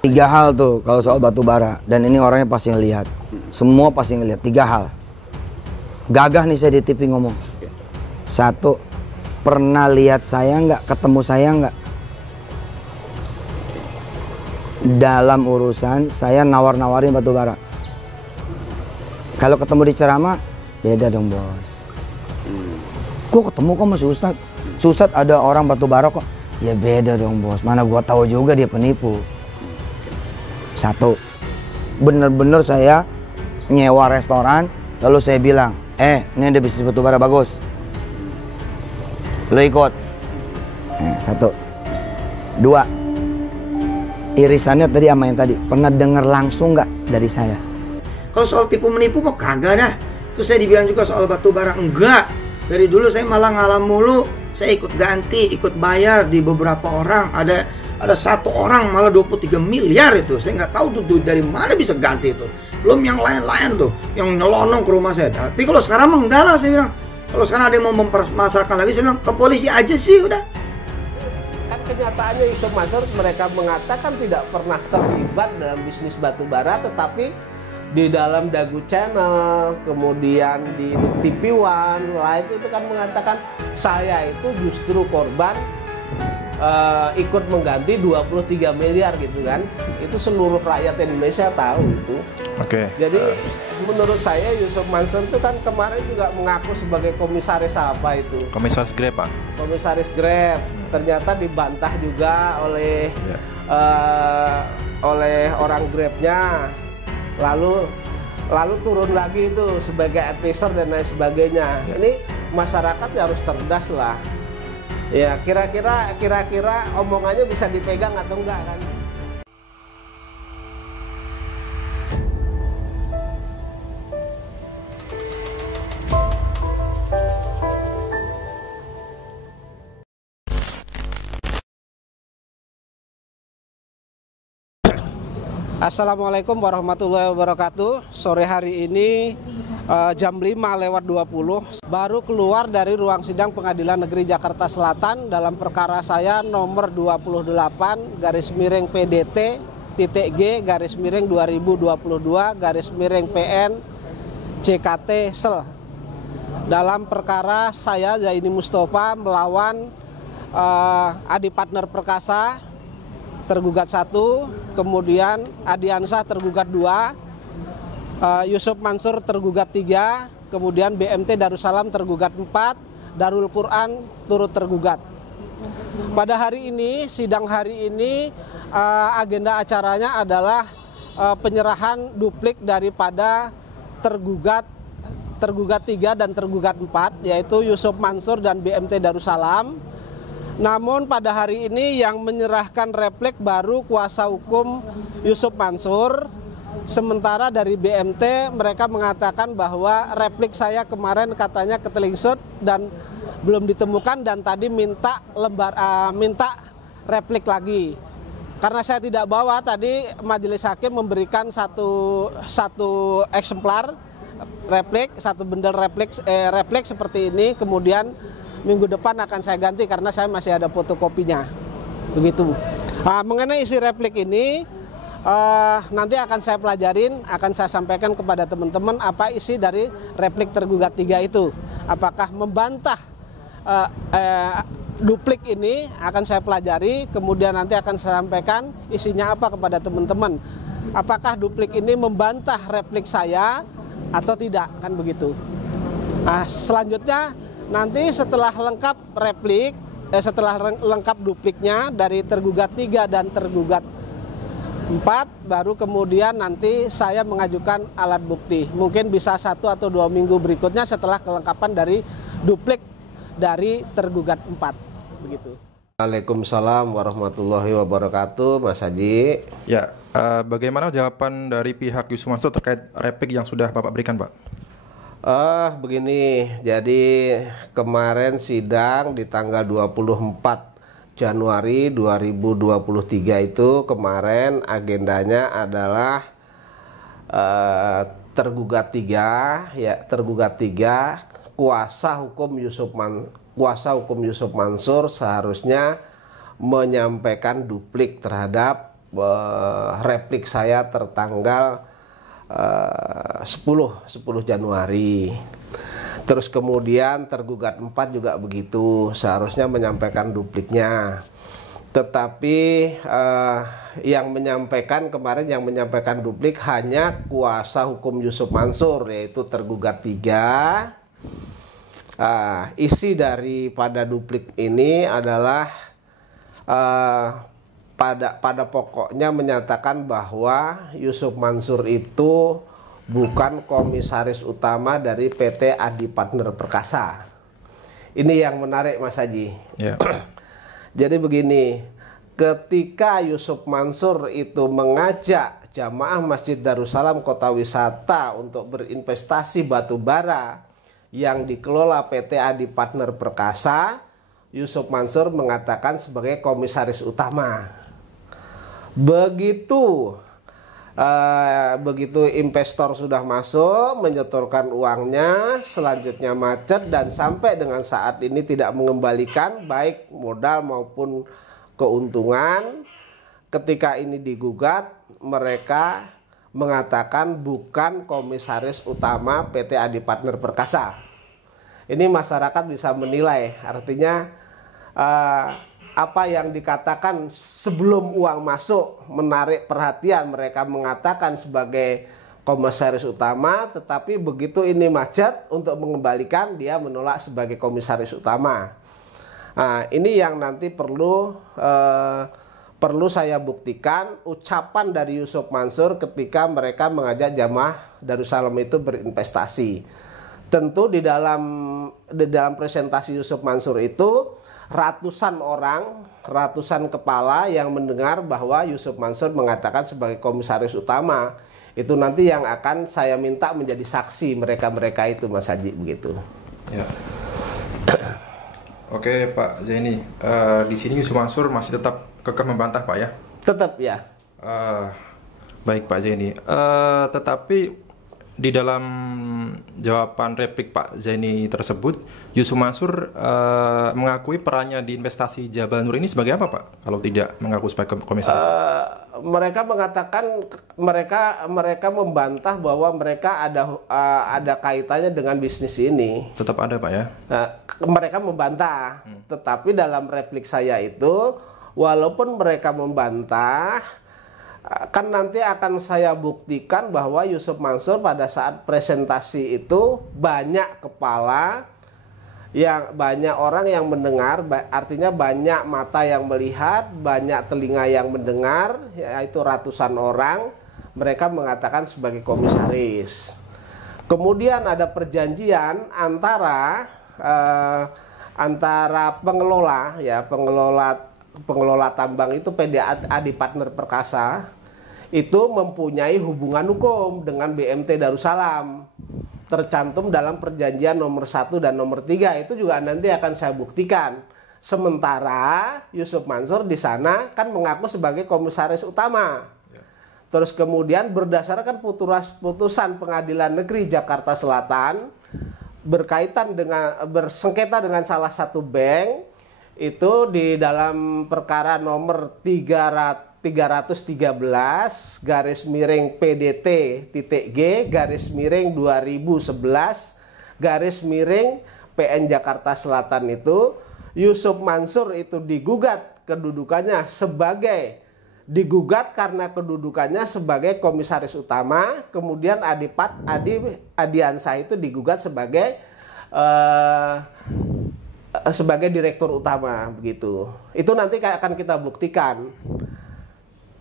Tiga hal tuh kalau soal batu bara, dan ini orangnya pasti ngelihat. Semua pasti ngelihat. Tiga hal. Gagah nih saya di TV ngomong. Satu, pernah lihat saya nggak, ketemu saya nggak? Dalam urusan saya nawar-nawarin batu bara. Kalau ketemu di ceramah, beda dong bos. Gua ketemu kok sama si Ustadz. Si Ustadz ada orang batu bara kok. Ya beda dong bos. Mana gua tahu juga dia penipu. Satu, bener-bener saya nyewa restoran, lalu saya bilang, ini ada bisnis batu bara bagus, lo ikut. Satu. Dua, irisannya tadi sama yang tadi, pernah dengar langsung nggak dari saya? Kalau soal tipu menipu mah kagak dah. Terus saya dibilang juga soal batu bara, enggak. Dari dulu saya malah ngalah mulu. Saya ikut ganti, ikut bayar di beberapa orang. Ada satu orang malah 23 miliar itu. Saya nggak tahu tuh dari mana bisa ganti itu. Belum yang lain-lain tuh, yang nyelonong ke rumah saya. Tapi kalau sekarang mah enggak lah, saya bilang. Kalau sekarang ada yang mau mempermasalahkan lagi, saya bilang ke polisi aja sih udah. Kan kenyataannya Yusuf Mansur mereka mengatakan tidak pernah terlibat dalam bisnis batu bara, tetapi di dalam Dagu Channel, kemudian di TV One Live itu kan mengatakan saya itu justru korban ikut mengganti 23 miliar gitu kan. Itu seluruh rakyat Indonesia tahu itu. Oke. Jadi menurut saya Yusuf Mansur itu kan kemarin juga mengaku sebagai komisaris apa itu? Komisaris Grab, Pak. Komisaris Grab. Ternyata dibantah juga oleh oleh orang Grabnya. Lalu turun lagi itu sebagai advisor dan lain sebagainya. Ini masyarakat ya harus cerdas lah. Ya kira-kira omongannya bisa dipegang atau enggak kan? Assalamualaikum warahmatullahi wabarakatuh. Sore hari ini jam 5:20 baru keluar dari ruang sidang Pengadilan Negeri Jakarta Selatan dalam perkara saya nomor 28-PDT-G-2022-PN JKT Sel. Dalam perkara saya Zaini Mustafa melawan Adi Partner Perkasa tergugat 1, kemudian Adiansah tergugat 2, Yusuf Mansur tergugat 3, kemudian BMT Darussalam tergugat 4, Darul Quran turut tergugat. Pada hari ini, sidang hari ini, agenda acaranya adalah penyerahan duplik daripada tergugat 3 dan tergugat 4, yaitu Yusuf Mansur dan BMT Darussalam. Namun pada hari ini yang menyerahkan replik baru kuasa hukum Yusuf Mansur. Sementara dari BMT mereka mengatakan bahwa replik saya kemarin katanya ketelingsut dan belum ditemukan, dan tadi minta replik lagi. Karena saya tidak bawa, tadi majelis hakim memberikan satu eksemplar replik, satu bendel replik seperti ini. Kemudian minggu depan akan saya ganti karena saya masih ada fotokopinya. Begitu. Mengenai isi replik ini nanti akan saya pelajarin, akan saya sampaikan kepada teman-teman apa isi dari replik tergugat 3 itu. Apakah membantah duplik ini, akan saya pelajari, kemudian nanti akan saya sampaikan isinya apa kepada teman-teman. Apakah duplik ini membantah replik saya atau tidak, kan begitu. Selanjutnya nanti setelah lengkap replik, setelah lengkap dupliknya dari tergugat 3 dan tergugat 4, baru kemudian nanti saya mengajukan alat bukti. Mungkin bisa 1 atau 2 minggu berikutnya setelah kelengkapan dari duplik dari tergugat 4. Begitu. Waalaikumsalam warahmatullahi wabarakatuh, Mas Haji. Ya, bagaimana jawaban dari pihak Yusuf Mansur terkait replik yang sudah Bapak berikan, Pak? Begini, jadi kemarin sidang di tanggal 24 Januari 2023 itu kemarin agendanya adalah tergugat 3, ya tergugat 3, kuasa hukum Yusuf Mansur seharusnya menyampaikan duplik terhadap replik saya tertanggal 10 Januari. Terus kemudian tergugat 4 juga begitu, seharusnya menyampaikan dupliknya. Tetapi yang menyampaikan duplik hanya kuasa hukum Yusuf Mansur, yaitu tergugat 3. Isi daripada duplik ini adalah pada pokoknya menyatakan bahwa Yusuf Mansur itu bukan komisaris utama dari PT Adi Partner Perkasa. Ini yang menarik, Mas Haji. Ya. Jadi begini, ketika Yusuf Mansur itu mengajak jamaah Masjid Darussalam Kota Wisata untuk berinvestasi batu bara yang dikelola PT Adi Partner Perkasa, Yusuf Mansur mengatakan sebagai komisaris utama. Begitu investor sudah masuk, menyetorkan uangnya, selanjutnya macet dan sampai dengan saat ini tidak mengembalikan baik modal maupun keuntungan. Ketika ini digugat, mereka mengatakan bukan komisaris utama PT Adi Partner Perkasa. Ini masyarakat bisa menilai, artinya apa yang dikatakan sebelum uang masuk menarik perhatian, mereka mengatakan sebagai komisaris utama, tetapi begitu ini macet untuk mengembalikan, dia menolak sebagai komisaris utama. Nah, ini yang nanti perlu saya buktikan ucapan dari Yusuf Mansur ketika mereka mengajak jamaah Darussalam itu berinvestasi. Tentu di dalam presentasi Yusuf Mansur itu ratusan orang, ratusan kepala yang mendengar bahwa Yusuf Mansur mengatakan sebagai komisaris utama. Itu nanti yang akan saya minta menjadi saksi mereka-mereka itu, Mas Haji, begitu. Ya. Oke, Pak Zaini, di sini Yusuf Mansur masih tetap kekeh membantah, Pak, ya? Tetap, ya. Baik, Pak Zaini. Tetapi di dalam jawaban replik Pak Zaini tersebut, Yusuf Mansur mengakui perannya di investasi Jabal Nur ini sebagai apa, Pak? Kalau tidak mengaku sebagai komisaris? Mereka mengatakan mereka membantah bahwa mereka ada kaitannya dengan bisnis ini. Tetap ada, Pak, ya? Mereka membantah, tetapi dalam replik saya itu, walaupun mereka membantah, kan nanti akan saya buktikan bahwa Yusuf Mansur pada saat presentasi itu banyak kepala, banyak orang yang mendengar, artinya banyak mata yang melihat, banyak telinga yang mendengar, yaitu ratusan orang. Mereka mengatakan sebagai komisaris. Kemudian ada perjanjian antara pengelola tambang itu PT Adi Partner Perkasa itu mempunyai hubungan hukum dengan BMT Darussalam, tercantum dalam perjanjian nomor 1 dan nomor 3. Itu juga nanti akan saya buktikan. Sementara Yusuf Mansur di sana kan mengaku sebagai komisaris utama. Terus kemudian berdasarkan putusan Pengadilan Negeri Jakarta Selatan bersengketa dengan salah satu bank, itu di dalam perkara nomor 313 garis miring PDT.G garis miring 2011 garis miring PN Jakarta Selatan itu, Yusuf Mansur itu digugat karena kedudukannya sebagai komisaris utama, kemudian Adiansah itu digugat sebagai direktur utama, begitu. Itu nanti akan kita buktikan,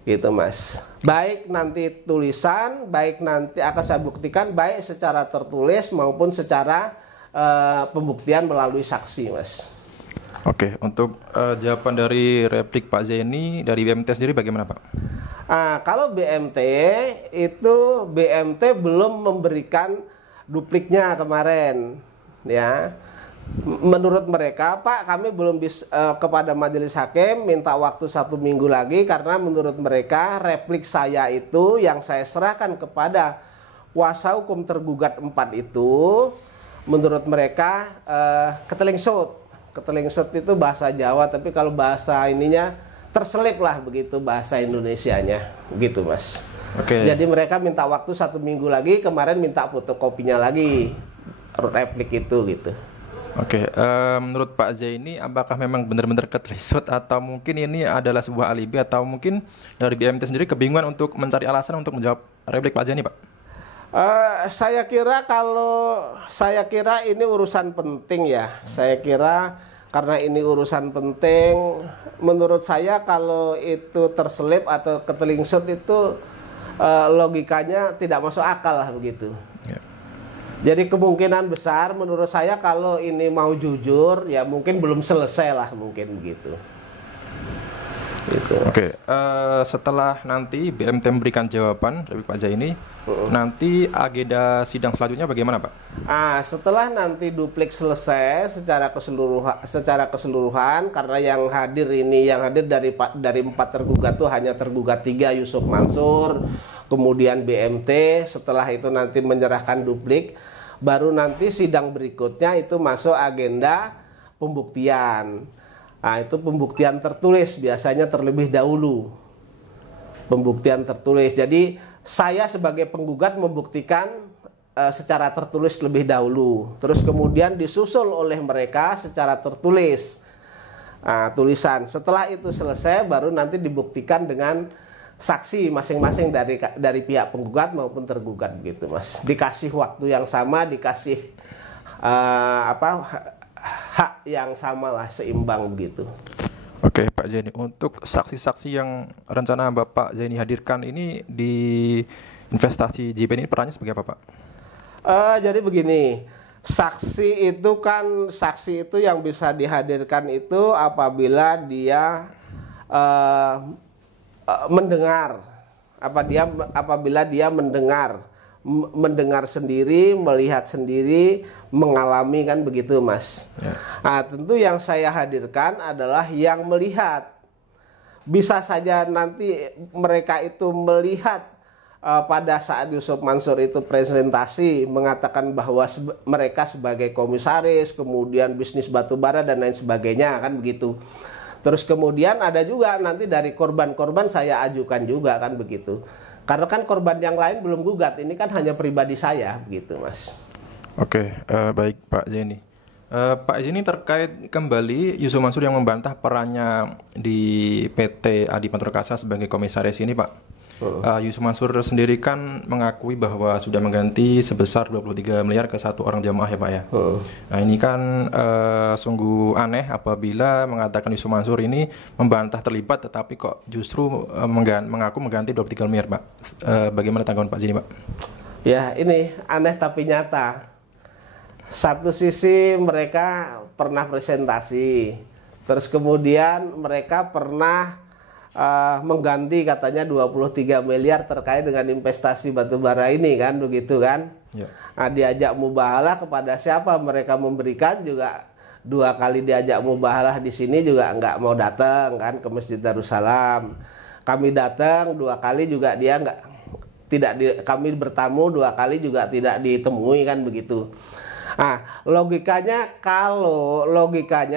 gitu, Mas. Baik nanti tulisan, baik nanti akan saya buktikan baik secara tertulis maupun secara pembuktian melalui saksi, Mas. Oke, untuk jawaban dari replik Pak Zaini dari BMT sendiri bagaimana, Pak? Kalau BMT belum memberikan dupliknya kemarin, ya. Menurut mereka, Pak, kami belum bisa kepada majelis hakim minta waktu 1 minggu lagi, karena menurut mereka replik saya itu yang saya serahkan kepada kuasa hukum tergugat 4 itu, menurut mereka ketelengsut. Ketelengsut itu bahasa Jawa, tapi kalau bahasa ininya terselip lah begitu bahasa Indonesianya, gitu Mas. Oke. Jadi mereka minta waktu 1 minggu lagi, kemarin minta fotokopinya lagi replik itu gitu. Oke, menurut Pak Zaini, apakah memang benar-benar ketelisut atau mungkin ini adalah sebuah alibi atau mungkin dari BMT sendiri kebingungan untuk mencari alasan untuk menjawab replik Pak Zaini, Pak? Saya kira ini urusan penting ya. Saya kira karena ini urusan penting, menurut saya kalau itu terselip atau ketelingsut itu logikanya tidak masuk akal lah begitu. Ya. Jadi kemungkinan besar menurut saya kalau ini mau jujur ya mungkin belum selesai lah mungkin begitu. Gitu. Oke, setelah nanti BMT memberikan jawaban dari Pak Zaini, nanti agenda sidang selanjutnya bagaimana, Pak? Setelah nanti duplik selesai secara keseluruhan karena yang hadir dari 4 tergugat tuh hanya tergugat 3, Yusuf Mansur, kemudian BMT. Setelah itu nanti menyerahkan duplik, baru nanti sidang berikutnya itu masuk agenda pembuktian. Itu pembuktian tertulis biasanya terlebih dahulu. Pembuktian tertulis. Jadi saya sebagai penggugat membuktikan secara tertulis lebih dahulu. Terus kemudian disusul oleh mereka secara tertulis. Tulisan. Setelah itu selesai baru nanti dibuktikan dengan saksi masing-masing dari pihak penggugat maupun tergugat begitu, Mas. Dikasih waktu yang sama, dikasih hak yang sama lah, seimbang begitu. Oke, Pak Zaini, untuk saksi-saksi yang rencana Bapak Zaini hadirkan ini di investasi JP ini perannya sebagai apa, Pak? Jadi begini, saksi itu yang bisa dihadirkan itu apabila dia mendengar, apabila dia mendengar sendiri, melihat sendiri, mengalami, kan begitu, Mas. Ya. Tentu yang saya hadirkan adalah yang melihat. Bisa saja nanti mereka itu melihat pada saat Yusuf Mansur itu presentasi mengatakan bahwa mereka sebagai komisaris, kemudian bisnis batubara dan lain sebagainya, kan begitu. Terus kemudian ada juga nanti dari korban-korban saya ajukan juga, kan begitu. Karena kan korban yang lain belum gugat, ini kan hanya pribadi saya, begitu, Mas. Oke, baik Pak Zaini. Pak Zaini, terkait kembali Yusuf Mansur yang membantah perannya di PT Adi Perkasa sebagai komisaris ini, Pak. Yusuf Mansur sendiri kan mengakui bahwa sudah mengganti sebesar 23 miliar ke 1 orang jamaah, ya Pak ya. Nah, ini kan sungguh aneh apabila mengatakan Yusuf Mansur ini membantah terlibat tetapi kok justru mengaku mengganti 23 miliar, Pak. Bagaimana tanggapan Pak Zaini, Pak? Ya, ini aneh tapi nyata. Satu sisi mereka pernah presentasi, terus kemudian mereka pernah mengganti katanya 23 miliar terkait dengan investasi batubara ini, kan begitu kan. Ya. Diajak mubahalah kepada siapa mereka memberikan juga 2 kali diajak mubahalah di sini juga nggak mau datang, kan, ke Masjid Darussalam. Kami datang 2 kali juga dia kami bertamu 2 kali juga tidak ditemui, kan begitu. Logikanya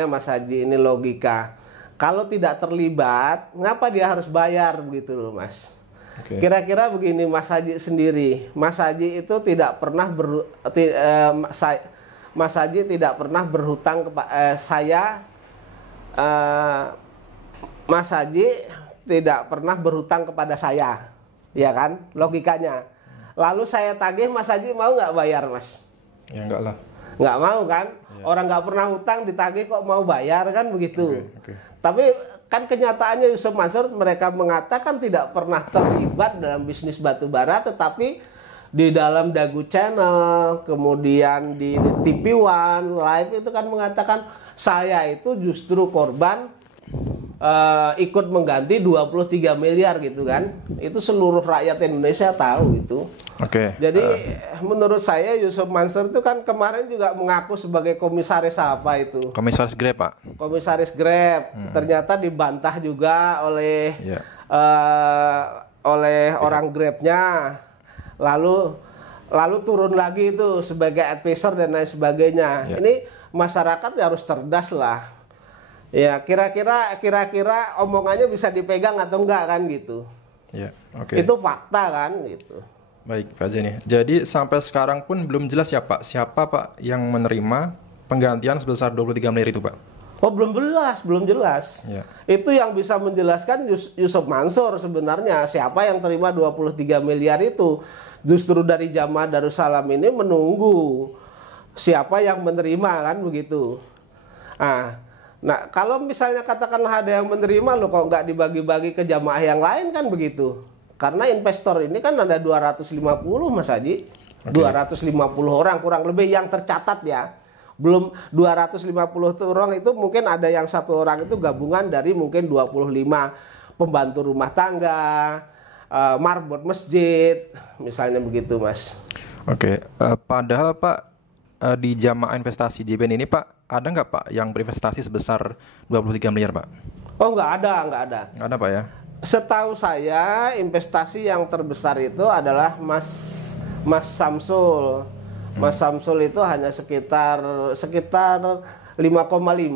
Mas Haji, ini logika. Kalau tidak terlibat, ngapa dia harus bayar begitu loh, Mas? Kira-kira begini, Mas Haji sendiri. Mas Haji itu tidak pernah Mas Haji tidak pernah berhutang kepada Mas Haji tidak pernah berhutang kepada saya, ya kan? Logikanya. Lalu saya tagih, Mas Haji mau nggak bayar, Mas? Ya enggak lah. Nggak mau, kan? Ya. Orang nggak pernah hutang ditagih kok mau bayar, kan begitu. Tapi kan kenyataannya Yusuf Mansur mereka mengatakan tidak pernah terlibat dalam bisnis batubara, tetapi di dalam Dagu Channel, kemudian di TV One Live itu kan mengatakan saya itu justru korban ikut mengganti 23 miliar gitu, kan. Itu seluruh rakyat Indonesia tahu itu. Jadi menurut saya Yusuf Mansur itu kan kemarin juga mengaku sebagai komisaris apa itu? Komisaris Grab, Pak. Komisaris Grab. Ternyata dibantah juga oleh orang Grabnya. Lalu turun lagi itu sebagai advisor dan lain sebagainya. Ini masyarakat harus cerdas lah. Ya, kira-kira omongannya bisa dipegang atau enggak kan gitu. Ya, oke. Itu fakta kan gitu. Baik, Pak Zaini. Jadi sampai sekarang pun belum jelas ya Pak, siapa Pak yang menerima penggantian sebesar 23 miliar itu Pak? Oh, belum jelas. Ya. Itu yang bisa menjelaskan Yusuf Mansur sebenarnya. Siapa yang terima 23 miliar itu. Justru dari Jamaah Darussalam ini menunggu siapa yang menerima kan begitu. Nah, kalau misalnya katakanlah ada yang menerima, loh kok nggak dibagi-bagi ke jamaah yang lain kan begitu. Karena investor ini kan ada 250 Mas Haji. Okay. 250 orang kurang lebih yang tercatat ya. Belum 250 orang itu mungkin ada yang satu orang itu gabungan dari mungkin 25 pembantu rumah tangga, marbot masjid, misalnya begitu Mas. Oke, padahal Pak di jamaah investasi JBN ini Pak, ada nggak Pak yang berinvestasi sebesar 23 miliar Pak? Oh nggak ada. Nggak ada Pak ya? Setahu saya investasi yang terbesar itu adalah Mas Samsul. Mas Samsul itu hanya sekitar 5,5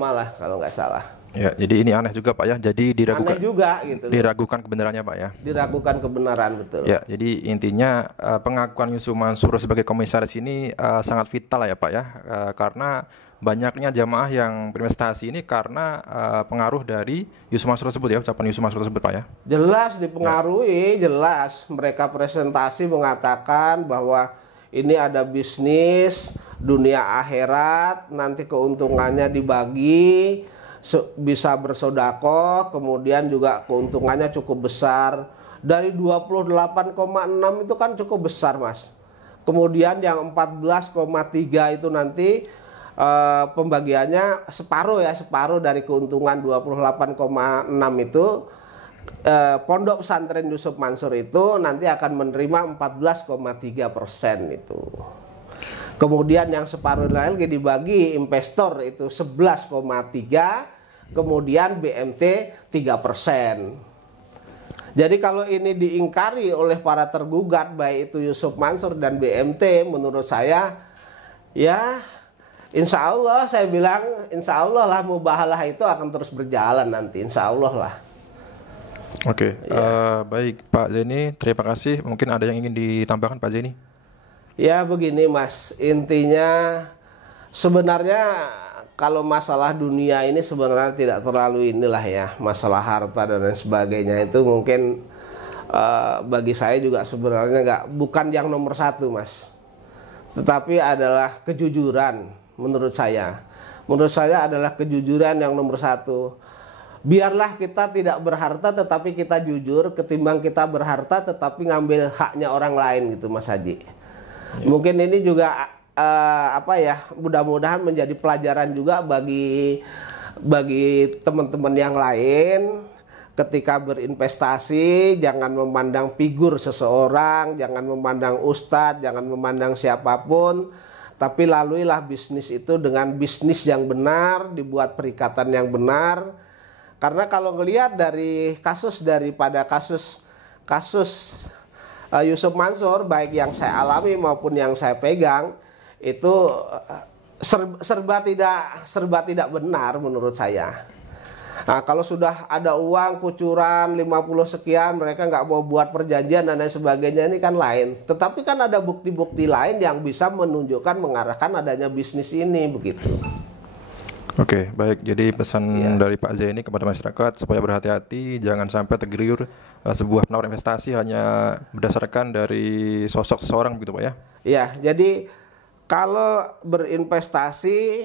lah kalau nggak salah. Ya, jadi ini aneh juga Pak ya. Jadi diragukan aneh juga gitu. Diragukan kebenarannya Pak ya. Diragukan kebenaran betul. Ya, jadi intinya pengakuan Yusuf Mansur sebagai komisaris ini sangat vital ya Pak ya. Karena banyaknya jamaah yang berinvestasi ini karena pengaruh dari Yusuf Mansur tersebut ya, ucapan Yusuf Mansur tersebut Pak ya. Jelas dipengaruhi, jelas mereka presentasi mengatakan bahwa ini ada bisnis dunia akhirat, nanti keuntungannya dibagi, bisa bersodakoh, kemudian juga keuntungannya cukup besar. Dari 28,6 itu kan cukup besar Mas. Kemudian yang 14,3 itu nanti pembagiannya separuh dari keuntungan 28,6 itu. Pondok pesantren Yusuf Mansur itu nanti akan menerima 14,3% itu. Kemudian yang separuh lagi dibagi investor itu 11,3, kemudian BMT 3%. Jadi kalau ini diingkari oleh para tergugat baik itu Yusuf Mansur dan BMT, menurut saya ya insya Allah saya bilang insya Allah lah mubahalah itu akan terus berjalan nanti insya Allah lah. Oke, baik Pak Zaini, terima kasih. Mungkin ada yang ingin ditambahkan Pak Zaini? Ya begini Mas, intinya sebenarnya kalau masalah dunia ini sebenarnya tidak terlalu inilah ya, masalah harta dan lain sebagainya itu mungkin bagi saya juga sebenarnya bukan yang nomor satu Mas. Tetapi adalah kejujuran menurut saya. Menurut saya adalah kejujuran yang nomor satu. Biarlah kita tidak berharta tetapi kita jujur ketimbang kita berharta tetapi ngambil haknya orang lain gitu Mas Haji. Ya. Mungkin ini juga mudah-mudahan menjadi pelajaran juga bagi teman-teman yang lain ketika berinvestasi. Jangan memandang figur seseorang, jangan memandang ustadz, jangan memandang siapapun, tapi laluilah bisnis itu dengan bisnis yang benar, dibuat perikatan yang benar. Karena kalau ngelihat dari kasus Yusuf Mansur, baik yang saya alami maupun yang saya pegang, itu serba tidak benar menurut saya. Nah, kalau sudah ada uang kucuran 50 sekian, mereka nggak mau buat perjanjian dan lain sebagainya, ini kan lain. Tetapi kan ada bukti-bukti lain yang bisa menunjukkan mengarahkan adanya bisnis ini begitu. Oke, baik. Jadi pesan dari Pak Zaini kepada masyarakat supaya berhati-hati, jangan sampai tergiur sebuah penawar investasi hanya berdasarkan dari sosok seseorang begitu Pak ya? Iya, jadi kalau berinvestasi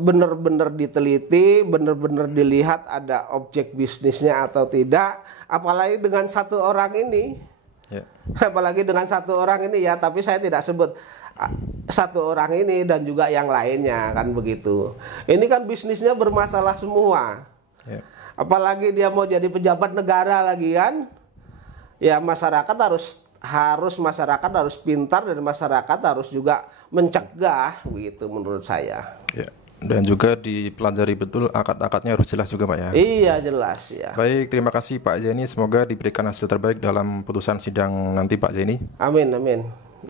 benar-benar diteliti, benar-benar dilihat ada objek bisnisnya atau tidak, apalagi dengan satu orang ini. Ya. Apalagi dengan satu orang ini ya, tapi saya tidak sebut satu orang ini dan juga yang lainnya kan begitu. Ini kan bisnisnya bermasalah semua. Ya. Apalagi dia mau jadi pejabat negara lagi kan. Ya masyarakat harus pintar dan masyarakat harus juga mencegah begitu menurut saya. Ya. Dan juga dipelajari betul akad-akadnya harus jelas juga Pak ya. Iya jelas ya. Baik, terima kasih Pak Zaini. Semoga diberikan hasil terbaik dalam putusan sidang nanti Pak Zaini. Amin amin.